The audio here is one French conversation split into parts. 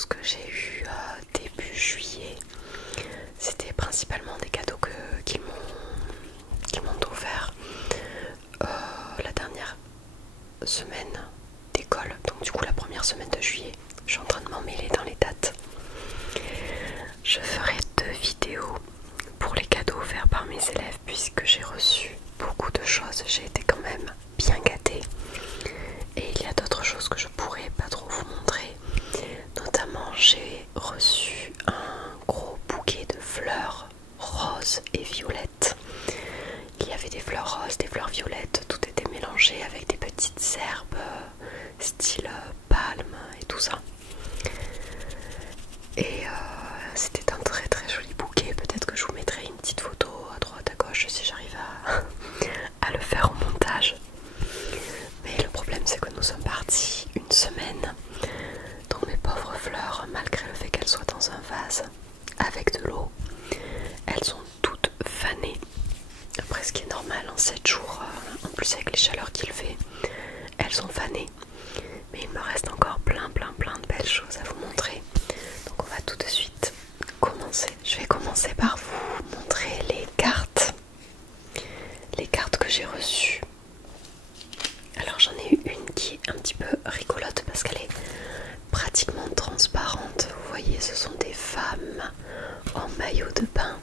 ce que j'ai eu début juillet. C'était principalement des cadeaux qu'ils m'ont offert la dernière semaine d'école, donc du coup la première semaine de juillet. Je suis en train de m'emmêler dans les dates. Je ferai 2 vidéos pour les cadeaux offerts par mes élèves puisque j'ai reçu beaucoup de choses. J'ai été quand même bien gâtée. Et il y a d'autres choses que je pourrais pas trop vous montrer. Notamment j'ai reçu un gros bouquet de fleurs roses et violettes. Il y avait des fleurs roses, des fleurs violettes, tout était mélangé avec des petites herbes style palme et tout ça. Et c'était un très très joli bouquet. Peut-être que je vous mettrai une petite photo à droite à gauche si j'arrive à le faire au montage. Mais le problème c'est que nous sommes partis une semaine. Donc mes pauvres fleurs, malgré le fait qu'elles soient dans un vase avec de l'eau, elles sont toutes fanées. Après ce qui est normal en 7 jours, en plus avec les chaleurs qu'il fait, elles sont fanées. Mais il me reste encore plein de belles choses à vous montrer. Donc on va tout de suite commencer. Je vais commencer par vous montrer les cartes. Les cartes que j'ai reçues. Alors j'en ai eu une qui est un petit peu rigolote parce qu'elle est pratiquement transparente. Vous voyez, ce sont des femmes en maillot de bain,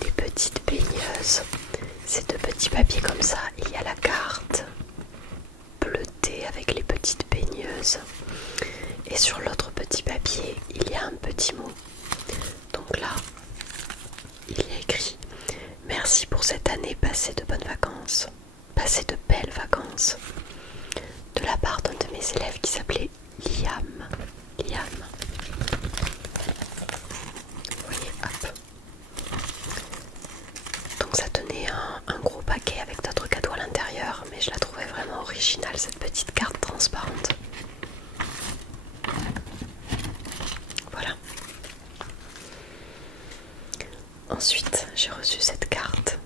des petites baigneuses. C'est de petits papiers comme ça. Il y a la carte bleutée avec les petites baigneuses. Et sur l'autre petit papier, il y a un petit mot. Donc là, il y a écrit « Merci pour cette année, passez de bonnes vacances. Passez de belles vacances. » De la part d'un de mes élèves qui s'appelait Liam. Liam. Vous voyez, hop. Donc ça tenait un gros paquet avec d'autres cadeaux à l'intérieur, mais je la trouvais vraiment originale cette petite carte transparente. Voilà. Ensuite, j'ai reçu cette carte.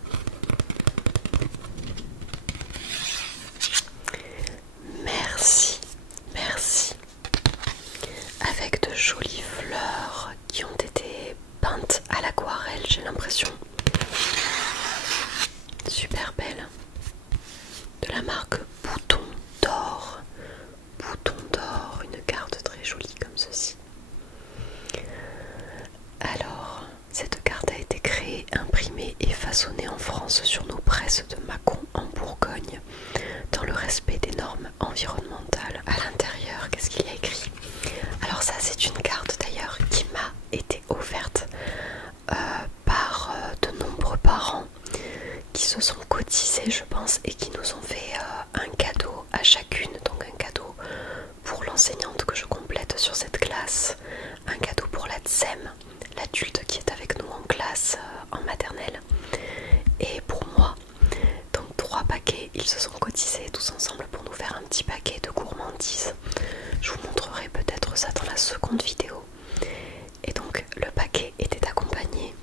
Merci, merci. Avec de jolies fleurs qui ont été peintes à l'aquarelle, j'ai l'impression. Super belle. De la marque Bouton d'Or. Bouton d'Or, une carte très jolie comme ceci. Alors, cette carte a été créée, imprimée et façonnée en France sur nos presses de Mâcon en Bourgogne, dans le respect des normes environnementales. À l'intérieur, qu'est-ce qu'il y a écrit? Alors ça, c'est une carte d'ailleurs qui m'a été offerte par de nombreux parents qui se sont cotisés, je pense, et qui nous ont fait un cadeau à chacune. Donc un cadeau pour l'enseignante que je complète sur cette classe, un cadeau pour la TSEM, l'adulte qui est avec nous en classe en maternelle, et pour moi. Donc 3 paquets, ils se sont cotisés tous ensemble pour nous faire un petit paquet de gourmandises. Je vous montrerai peut-être ça dans la seconde vidéo. Et donc le paquet était accompagné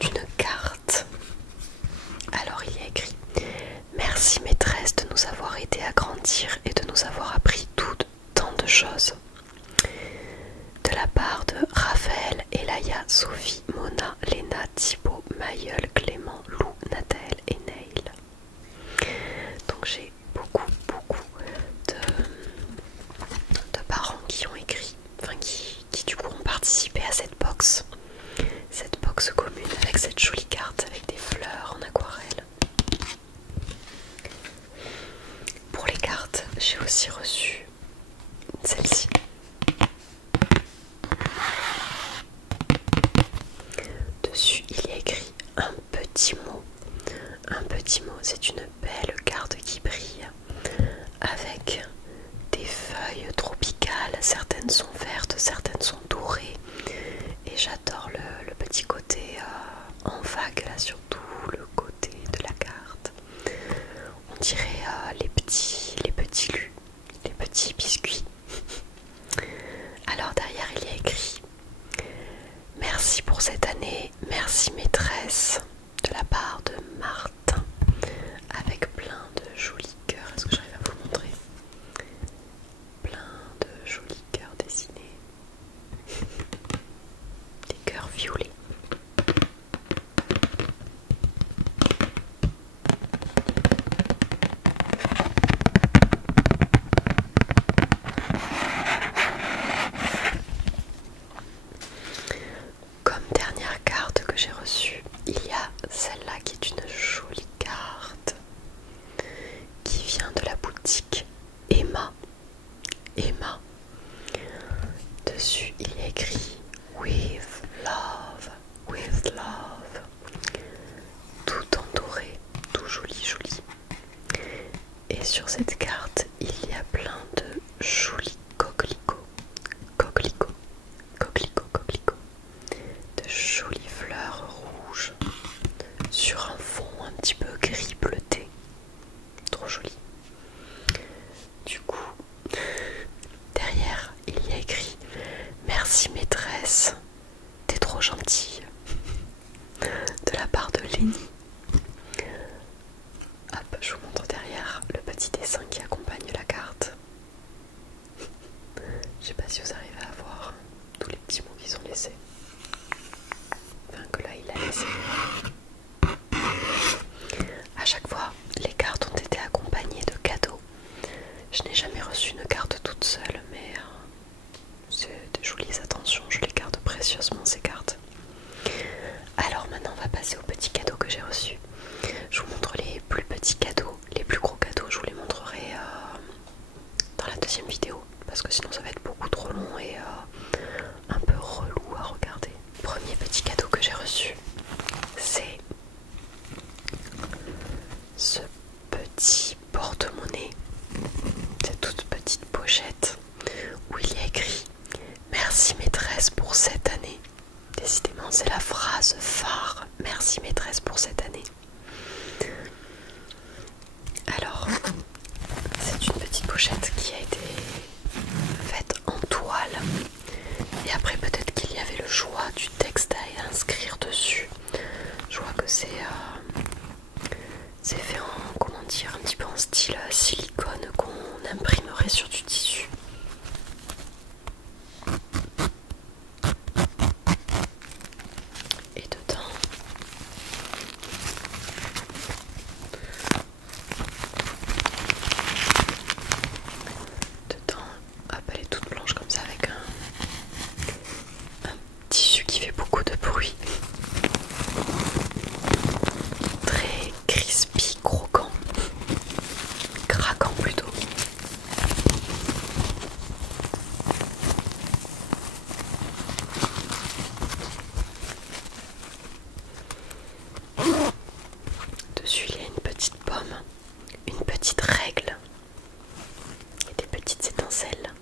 d'une carte. Alors il y a écrit « Merci maîtresse de nous avoir aidé à grandir et de nous avoir appris tant de choses. » De la part de Raphaël, Elaya, Sophie, Mona, Léna, Thibaut, Mayeul, Clément, Lou, Nathalie et Neil. Donc j'ai beaucoup de parents qui ont écrit, enfin qui du coup ont participé à cette box commune avec cette jolie carte avec des fleurs en aquarelle. Pour les cartes, j'ai aussi reçu celle-ci. Dessus, il y a écrit un petit mot. Un petit mot, c'est une belle carte qui brille avec des feuilles tropicales. Certaines sont vertes, certaines sont dorées. Et j'adore le petit côté en vague là, surtout le côté de la carte. On dirait les petits lus, les petits biscuits. Alors derrière il y a écrit « Merci pour cette année, merci maîtresse » de la part de Martin, avec plein de jolis cœurs. Est-ce que j'arrive à vous montrer? Plein de jolis cœurs dessinés. dessus il y a écrit with love, with love, tout en doré, tout joli joli. Et sur cette carte il y a plein de jolis coquelicots, coquelicots, coquelicots, coquelicots, de jolies fleurs rouges sur un fond un petit peu gris bleuté, trop joli. Du coup, derrière, il y a écrit merci maîtresse, t'es trop gentille, de la part de Lenny. Hop, je vous montre derrière le petit dessin qui accompagne la carte. Je sais pas si vous arrivez à voir tous les petits mots qui sont laissés. Enfin, que là il a laissé. À chaque fois, les cartes ont été accompagnées de cadeaux. Je n'ai jamais reçu une carte toute seule, mais c'est des jolies attentions, je les garde précieusement ces cartes. Alors maintenant on va passer aux petits cadeaux que j'ai reçus. Je vous montre les plus petits cadeaux, les plus gros cadeaux je vous les montrerai dans la deuxième vidéo, parce que sinon ça va être beaucoup trop long et un peu relou à regarder. Premier petit cadeau que j'ai reçu, c'est ce petit porte-monnaie, cette toute petite pochette où il y a écrit merci maîtresse pour cette année. Décidément c'est la phrase phare, merci maîtresse pour cette année. Alors c'est une petite pochette qui a été faite en toile et après peut-être qu'il y avait le choix du texte à inscrire dessus. Je vois que c'est fait en, comment dire, un petit peu en style silicone qu'on imprimerait sur du tissu. Et dedans, hop, elle est toute blanche comme ça avec un tissu qui fait beaucoup de bruit. Très crispy, croquant, craquant plutôt. Dessus il y a une petite pomme, une petite règle et des petites étincelles.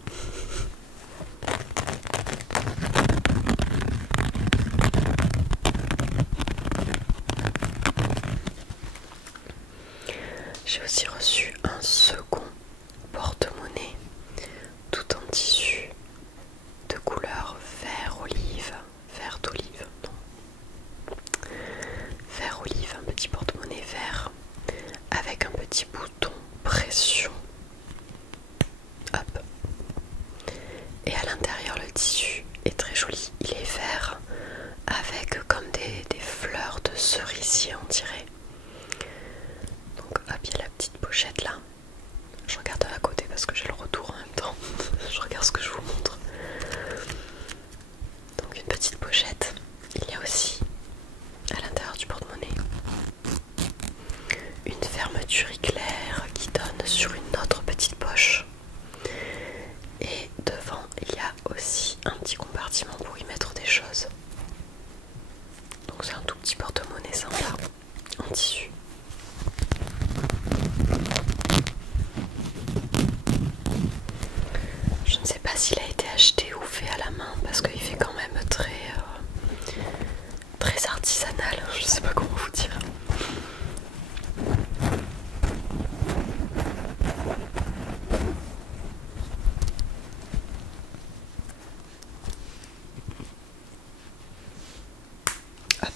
J'ai aussi reçu un second porte-monnaie tout en tissu de couleur vert olive, vert d'olive, non, vert olive, un petit porte-monnaie vert avec un petit bouton pression. Hop. Et à l'intérieur le tissu est très joli, il est vert avec comme des fleurs de cerisier on dirait. Donc hop, il y a la petite pochette là. Je regarde de à côté parce que j'ai le retour en même temps. Je regarde ce que je vous montre. Donc une petite pochette. Il y a aussi à l'intérieur du porte-monnaie une fermeture éclair qui donne sur une autre petite poche. Et devant il y a aussi un petit compartiment pour y mettre des choses. Donc c'est un tout petit porte-monnaie sympa en tissu. Je ne sais pas s'il a été acheté ou fait à la main parce qu'il fait quand même très artisanal, je sais pas comment vous dire. Hop.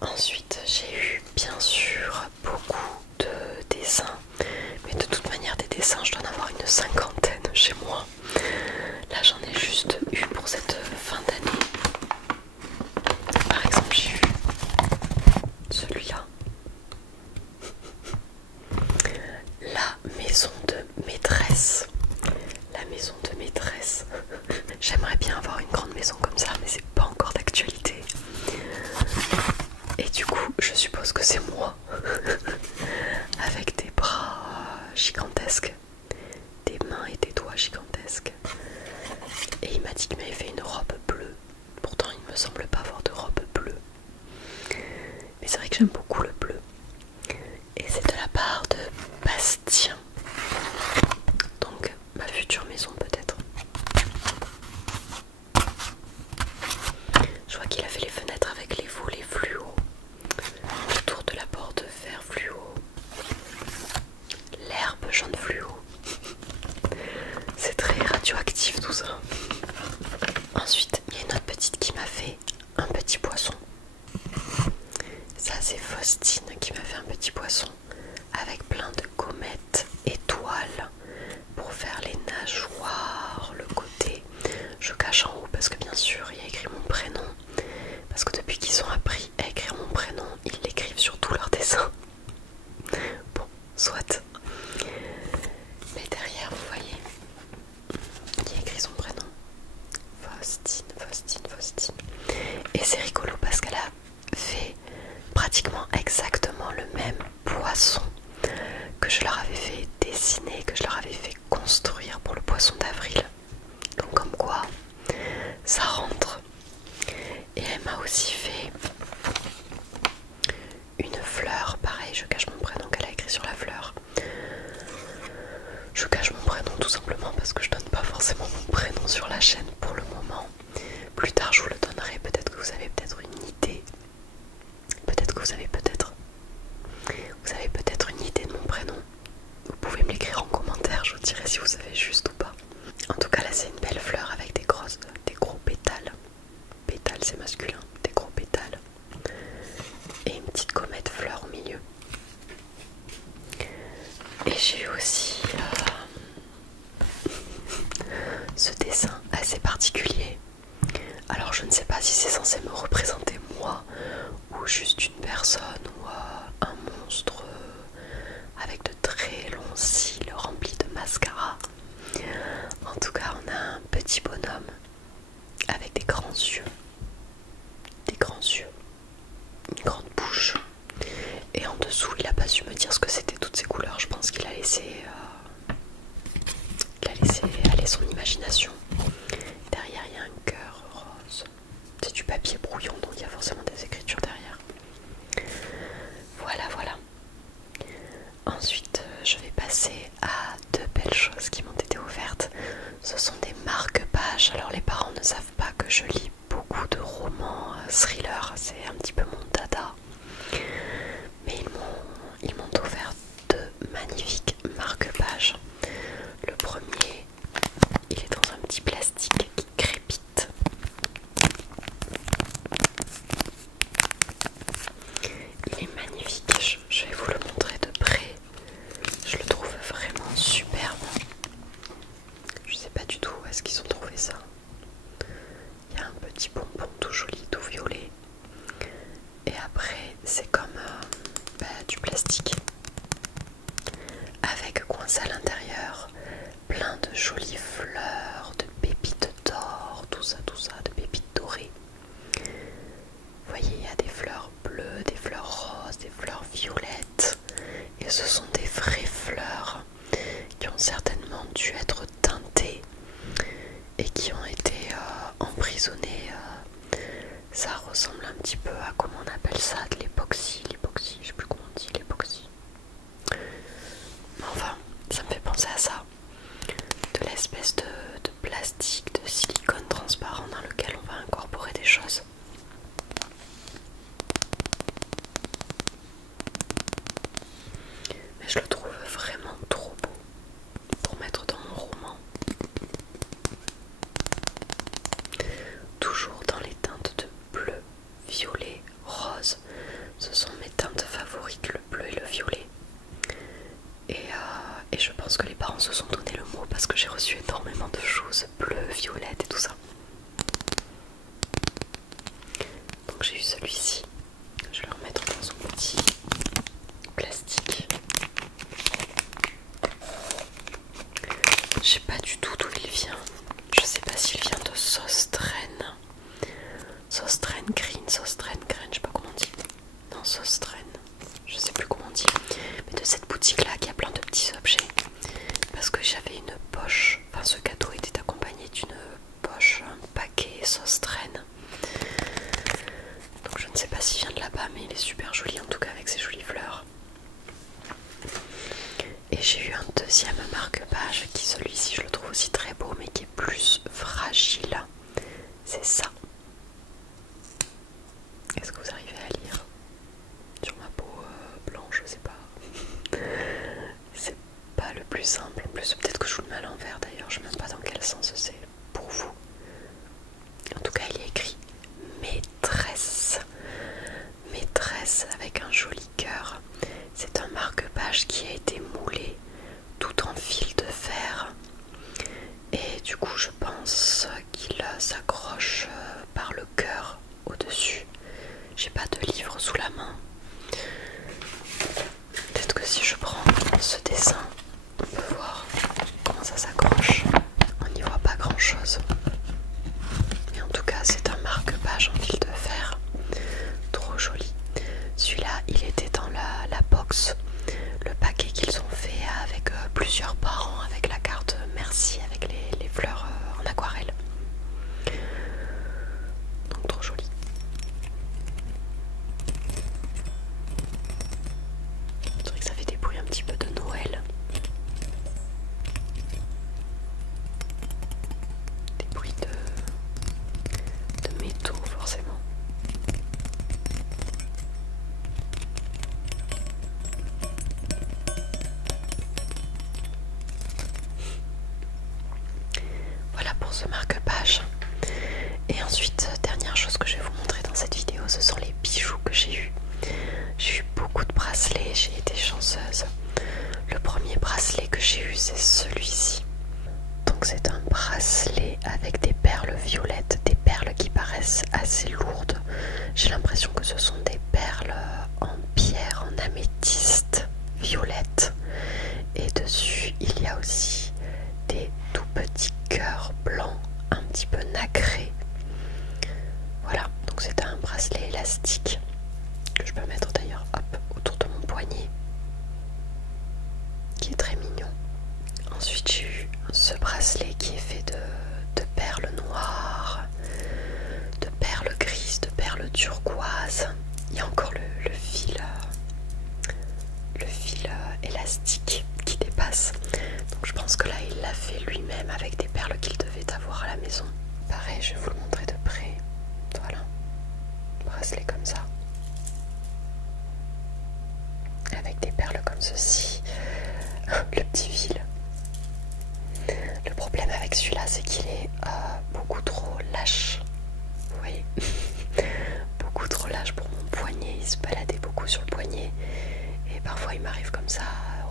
Ensuite j'ai eu bien sûr beaucoup de dessins, mais de toute manière des dessins je dois en avoir une cinquantaine chez moi. Là j'en ai juste eu pour cette fin d'année. Par exemple j'ai eu celui-là, la maison de maîtresse. La maison de maîtresse. J'aimerais bien avoir une grande maison comme ça, mais c'est pas encore d'actualité. Et du coup, je suppose que c'est moi, avec des bras gigantesques, des mains et des doigts gigantesques, Ensuite, il y a une autre petite qui m'a fait un petit poisson. Ça, c'est Faustine qui m'a fait un petit poisson avec plein de gommettes étoiles pour faire les nageoires, le côté. Je cache en haut parce que bien sûr, il y a écrit mon prénom. Parce que depuis qu'ils ont appris à écrire mon prénom, ils l'écrivent sur tous leurs dessins. Bon, soit. Mais derrière, vous voyez, il y a écrit son prénom. Faustine, Faustine, Faustine. Et c'est rigolo parce qu'elle a fait pratiquement exactement le même poisson que je leur avais fait dessiner, que je leur avais fait construire pour le poisson d'avril. Donc comme quoi, ça rentre. Et elle m'a aussi fait une fleur, pareil, je cache mon prénom qu'elle a écrit sur la fleur. Je cache mon prénom tout simplement parce que je donne pas forcément mon prénom sur la chaîne pour le moment. Plus tard je vous le donnerai, peut-être que vous avez peut-être une idée. Peut-être que vous avez peut-être une idée de mon prénom. Vous pouvez me l'écrire en commentaire, je vous dirai si vous savez juste ou pas. En tout cas là c'est une belle fleur avec des gros pétales. Pétales c'est masculin, des gros pétales. Et une petite gommette fleur au milieu. Et j'ai eu aussi ce dessin assez particulier. Alors je ne sais pas si c'est censé me représenter moi ou juste une personne ou un monstre avec de très longs cils remplis de mascara. En tout cas on a un petit bonhomme avec des grands yeux, une grande bouche. Et en dessous il n'a pas su me dire ce que c'était toutes ces couleurs. Je pense qu'il a laissé aller son imagination. Derrière il y a un cœur rose. C'est du papier brouillon donc il y a forcément des écritures derrière. Voilà. Ensuite je vais passer à deux belles choses qui m'ont été offertes. Ce sont des marque-pages. Alors les parents ne savent pas que je lis beaucoup de romans thrillers, c'est un petit peu mon dada. Mais ils m'ont offert deux magnifiques marque-pages. Le premier, il est dans un petit plastique qui crépite. Il est magnifique, je vais vous le montrer de près. Je le trouve vraiment superbe. Je sais pas du tout où est-ce qu'ils ont trouvé ça. Il y a un petit bonbon tout joli, tout violet. Et après c'est comme du plastique avec coincé à l'intérieur plein de jolies fleurs, de pépites d'or, tout ça, de pépites dorées. Vous voyez, il y a des fleurs bleues, des fleurs roses, des fleurs violettes. Et ce sont des vraies fleurs qui ont certainement dû être teintées et qui ont été emprisonnées. Ça ressemble un petit peu à, comment on appelle ça, de l'époxy, je sais plus comment on dit, l'époxy. Enfin, ça me fait penser à ça, de l'espèce de plastique, de silicone transparent dans lequel on va incorporer des choses. Mais je le trouve vraiment trop beau pour mettre dans mon roman. Toujours dans les teintes de bleu, violet, rose. Ce sont mes teintes favorites, le bleu et le violet. Et je pense que les parents se sont donné le mot parce que j'ai reçu énormément de choses bleues, violettes et tout ça. Donc j'ai eu celui-ci. Je vais le remettre dans son petit plastique. Je sais pas du tout d'où il vient. Je sais pas s'il vient de Sostren. Sostren Green, je sais pas comment on dit. Non, Sostren, je sais plus comment on dit. Mais de cette boutique là qui a plein de petits objets. Parce que j'avais une poche, enfin ce cadeau était accompagné d'une poche grand chose. Mais en tout cas c'est un marque-page en fil de fer, trop joli. Celui-là il était dans la box, le paquet qu'ils ont fait avec plusieurs parents, avec la carte merci, avec les fleurs en aquarelle. Donc trop joli. C'est vrai que ça fait des bruits un petit peu de Noël. Des bruits de métaux forcément. Voilà pour ce marque-page. Et ensuite, dernière chose que je vais vous montrer dans cette vidéo, ce sont les bijoux que j'ai eus. J'ai eu beaucoup de bracelets, j'ai été chanceuse. Le premier bracelet que j'ai eu, c'est celui-ci. Donc c'est un bracelet avec des perles violettes, des perles qui paraissent assez lourdes. J'ai l'impression que ce sont des perles en pierre, en améthyste violette. Et dessus, il y a aussi des tout petits cœurs blancs, un petit peu nacrés. Voilà, donc c'est un bracelet élastique que je peux mettre d'ailleurs autour de mon poignet, qui est très mignon. Ensuite j'ai eu ce bracelet qui est fait de perles noires, de perles grises, de perles turquoises. Il y a encore le fil élastique qui dépasse. Donc je pense que là il l'a fait lui-même avec des perles qu'il devait avoir à la maison. Pareil, je vais vous le montrer de près. Voilà, bracelet comme ça, avec des perles comme ceci, le petit fil. Le problème avec celui-là, c'est qu'il est beaucoup trop lâche. Vous voyez, beaucoup trop lâche pour mon poignet. Il se baladait beaucoup sur le poignet et parfois il m'arrive comme ça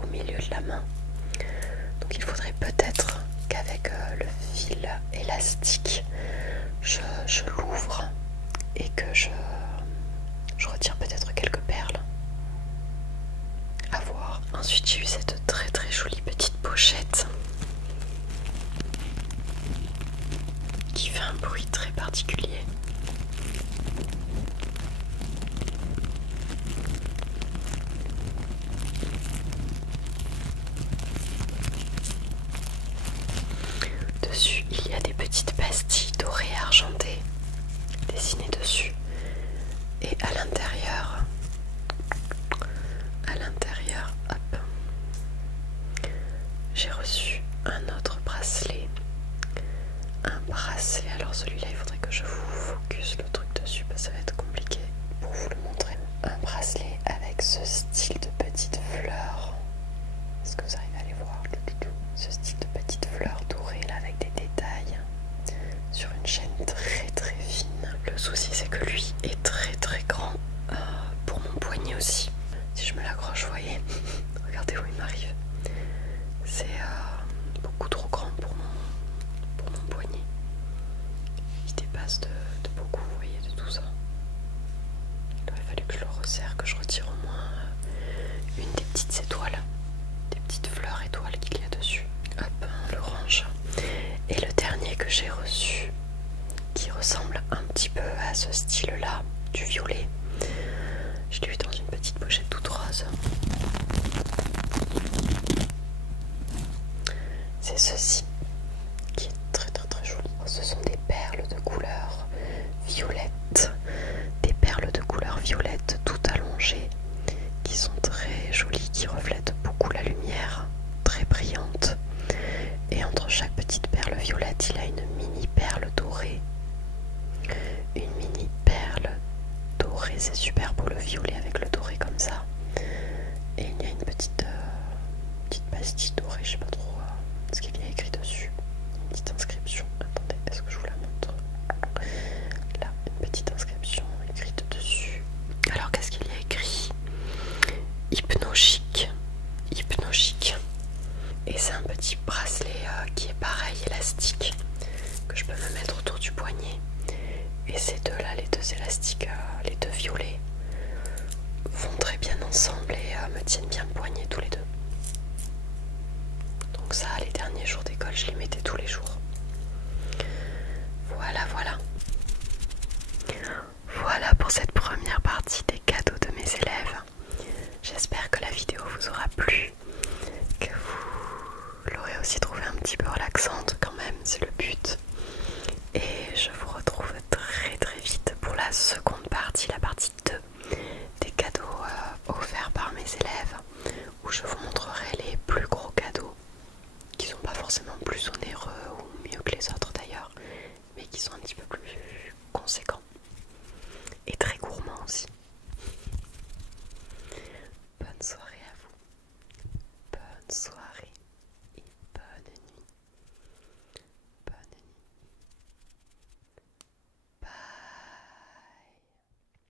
au milieu de la main. Donc il faudrait peut-être qu'avec le fil élastique, je l'ouvre et que je retire peut-être quelques perles. À voir. Ensuite j'ai eu cette très très jolie petite pochette qui fait un bruit très particulier. Dessus il y a des petites pastilles dorées et argentées dessinées dessus. Et à l'intérieur, hop, j'ai reçu un autre bracelet. Un bracelet, alors celui-là il faudrait que je vous focus le truc dessus parce que ça va être compliqué pour vous le montrer. Un bracelet avec ce style de petites fleurs. Est-ce que vous arrivez à les voir? Ce style de petites fleurs dorées là avec des détails sur une chaîne très très fine. Le souci c'est que lui est très très grand pour mon poignet aussi. Si je me l'accroche, vous voyez, regardez où il m'arrive. C'est beaucoup trop grand pour mon poignet. Il dépasse de beaucoup, vous voyez, de tout ça. Il aurait fallu que je le resserre, que je retire au moins une des petites étoiles, des petites fleurs étoiles qu'il y a dessus. Hop, on le range. Et le dernier que j'ai reçu, qui ressemble un petit peu à ce style-là, du violet, je l'ai eu dans une petite pochette toute rose. C'est ceci, qui est très très très joli. Ce sont des perles de couleur violette, des perles de couleur violette tout allongées, qui sont très jolies, qui reflètent beaucoup la lumière, très brillante. Et entre chaque petite perle violette, il y a une mini perle dorée. Une mini perle dorée, c'est super beau le violet avec le doré comme ça. Et il y a une petite pastille dorée, je sais pas trop ce qu'il y a écrit dessus. Une petite inscription. Attendez, est-ce que je vous la montre? Là, une petite inscription écrite dessus. Alors qu'est-ce qu'il y a écrit? Hypnochic. Hypnochic. Et c'est un petit bracelet qui est pareil, élastique, que je peux me mettre autour du poignet. Et ces deux là, les deux élastiques, les deux violets, vont très bien ensemble et me tiennent bien le poignet tous les deux. Donc ça, les derniers jours d'école, je les mettais tous les jours.